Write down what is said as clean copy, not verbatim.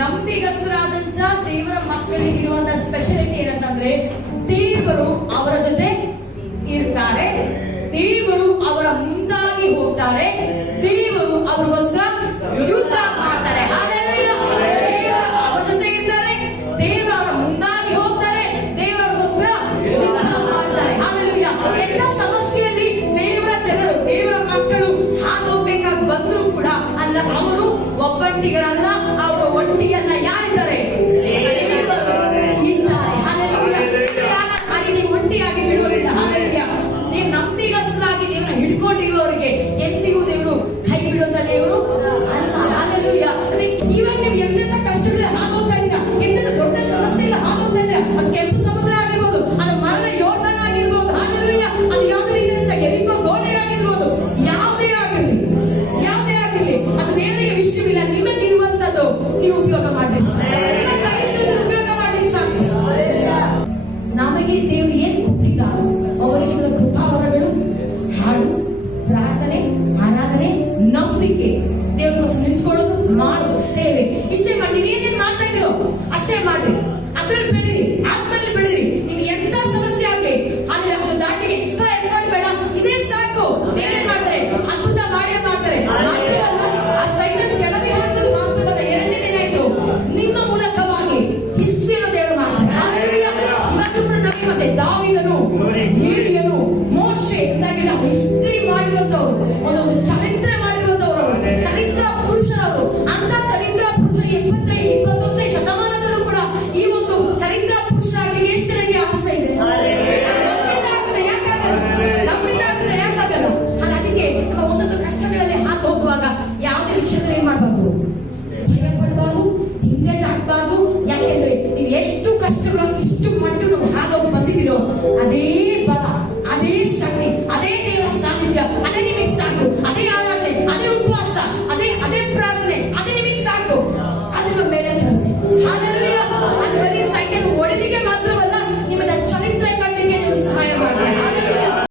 ನಂಬಿಗಸ್ತರಾದಂತ ದೇವರ ಮಕ್ಕಳಿಗಿರುವಂತ ಸ್ಪೆಷಾಲಿಟಿ ಏನಂತಂದ್ರೆ, ದೇವರು ಅವರ ಜೊತೆ ಇರ್ತಾರೆ, ದೇವರು ಅವರ ಮುಂದಾಗಿ ಹೋಗ್ತಾರೆ, ದೇವರು ಅವ್ರಿಗೋಸ್ಕರ ಯುದ್ಧ ಮಾಡ್ತಾರೆ. ಹಾಲೆಲೂಯಾ. ದೇವರು ಅವರ ಜೊತೆ ಇರ್ತಾರೆ, ದೇವರು ಅವರ ಮುಂದಾಗಿ ಹೋಗ್ತಾರೆ, ದೇವರಿಗೋಸ್ಕರ ಯುದ್ಧ ಮಾಡ್ತಾರೆ. ಹಾಲೆಲೂಯಾ. ಎಲ್ಲ ಸಮಸ್ಯೆಯಲ್ಲಿ ದೇವರ ಜನರು, ದೇವರ ಮಕ್ಕಳು ಹಾದೋಗ್ಬೇಕಾಗಿ ಬಂದ್ರು ಕೂಡ ಅಲ್ಲ, ಅವರು ಒಬ್ಬಂಟಿಗರಲ್ಲ, ಅವರು ಒಂಟಿಯಲ್ಲ. ಯಾರಿದ್ದಾರೆ? ದೇವರು ಇದ್ದಾರೆ. ಹಾಲೆಲೂಯಾ. ಹಾಗೆ ಒಂಟಿಯಾಗಿ ಬಿಡುವುದಿಲ್ಲ. ಹಾಲೆಲೂಯಾ. ನೀವು ನಂಬಿಗಸ್ತರಾಗಿ ದೇವರ ಹಿಡ್ಕೊಂಡಿರುವವರಿಗೆ ಎಂದಿಗೂ ದೇವರು ಕೈ ಬಿಡುವಂತ ದೇವರು ಅಲ್ಲ. ಹಾಲೆಲೂಯಾ. ಇವಾಗ ನೀವು ಎಂತೆಂತ ಕಷ್ಟಗಳ ಹಾದೋಗ್ತಾ ಇದ್ದೀರಾ, ಎಂತೆಂತ ದೊಡ್ಡ ಸಮಸ್ಯೆಗಳ ಹಾದೋಗ್ತಾ ಇದ್ದೀರಾ, ಅದು ಕೆಂಪು ಸಮುದ್ರ ಆಗಿರ್ಬೋದು, ಅದು ಮರಣ ಯೋರ್ದಾನ್ ಆಗಿರ್ಬೋದು, ಹಾಲೆಲೂಯಾ, ಅದು ಯಾವುದೇ ರೀತಿಯಿಂದ ಎರಿಕೋ ಗೋಡೆ ಆಗಿರ್ಬೋದು, ಯಾವುದೇ ಆಗಿರ್ಲಿ, ಅದು ದೇವರಿಗೆ ವಿಷಯವಿಲ್ಲ. ನಿಮಗಿರುವಂತದ್ದು ನೀವು ಉಪಯೋಗ ಮಾಡಿ, ನಿಮ್ಮ ಕೈಯಲ್ಲಿ ಉಪಯೋಗ ಮಾಡಿ ಸಾಕು. ನಮಗೆ ದೇವರು ಏನ್ ಕೊಟ್ಟಿದ್ದಾರೋ ಅವರಿಗೆ ಕೃಪಾವರಗಳು, ಹಾಡು, ಪ್ರಾರ್ಥನೆ, ಆರಾಧನೆ, ನಂಬಿಕೆ, ದೇವರಿಗೋಸ್ಕರ ನಿಂತ್ಕೊಳ್ಳೋದು, ಮಾಡೋದು, ಸೇವೆ, ಇಷ್ಟೇ ಮಾಡಿ. ನೀವು ಏನೇನ್ ಮಾಡ್ತಾ ಇದ್ದೀರೋ ಅಷ್ಟೇ ಮಾಡ್ರಿ, ಅದ್ರಲ್ಲಿ ಬೆಳೀರಿ, ಆದ್ಮೇಲೆ ಬೆಳೀರಿ. ನಿಮ್ಗೆ ಎಂತ ಸಮಸ್ಯೆ ಆಗ್ಲಿ ಅಲ್ಲಿ ಒಂದು ದಾಟಿಗೆ ಎಕ್ಸ್ಟ್ರಾ ಎಫರ್ಟ್ ಬೇಡ, ಇದೇ ಸಾಕು. ದೇವರೇ ಮಾಡ್ತಾರೆ, ಅದ್ಭುತ ಮಾಡೇ ಮಾಡ್ತಾರೆ. ಮಾತ್ರವಲ್ಲ, ಆ ಸೈಡನ್ನು ಕೆಳಗೆ ಹಾಕೋದು ಮಾತ್ರವಲ್ಲ, ಎರಡನೇ ದಿನ ಆಯ್ತು ನಿಮ್ಮ ಮೂಲಕವಾಗಿ ಹಿಸ್ಟ್ರಿಯನ್ನು ದೇವರು ಮಾಡ್ತಾರೆ. ಹಾಲೆಲೂಯಾ. ಇವತ್ತು ಕೂಡ ನಮಗೆ ಮತ್ತೆ ದಾವೀದನು, ಏಲಿಯನು, ಮೋಶೆ ಇದ್ದಾಗಿಲ್ಲ, ಹಿಸ್ಟ್ರಿ ಮಾಡಿರುವಂತವ್ರು, ಒಂದೊಂದು ಚರಿತ್ರೆ ಮಾಡಿರುವಂತವ್ರು, ಚರಿತ್ರ ಪುರುಷರವರು. ಅಂತ ಚರಿತ್ರ ಪುರುಷ 21ನೇ ಶತಮಾನದಲ್ಲೂ ಕೂಡ ಈ ಒಂದು ಚರಿತ್ರ ಪುರುಷರಾಗಿ ಎಷ್ಟು ಜನಕ್ಕೆ ಆಸೆ ಇದೆ? ನಂಬಿದಾಗುತ್ತೆ, ಯಾಕಾಗಲ್ಲ? ಅದಕ್ಕೆ ನಮ್ಮ ಒಂದೊಂದು ಕಷ್ಟಗಳಲ್ಲಿ ಹಾದು ಹೋಗುವಾಗ ಯಾವುದೇ ವಿಷಯದಲ್ಲಿ ಏನ್ ಮಾಡ್ಬಾರ್ದು, ಭಯ ಪಡಬಾರ್ದು, ಹಿಂದೆ ಹಾಕ್ಬಾರ್ದು. ಯಾಕೆಂದ್ರೆ ನೀವು ಎಷ್ಟು ಕಷ್ಟಗಳನ್ನು ಇಷ್ಟು ಮಟ್ಟು ಹಾದೋಗಿ ಬಂದಿದ್ದೀರೋ, ಅದೇ ಬಲ, ಅದೇ ಶಕ್ತಿ, ಅದೇ ದೇವರ ಸಾನ್ನಿಧ್ಯ, ಅದೇ ನಿಮಗೆ ಸಾಕು. ಅದೇ ಆರಾಧನೆ, ಅದೇ ಉಪವಾಸ, ಅದೇ ಪ್ರಾರ್ಥನೆ, ಅದೇ ನಿಮಗೆ ಸಾಕು. ಅದರ ಮೇಲೆ ತರುತ್ತೆ.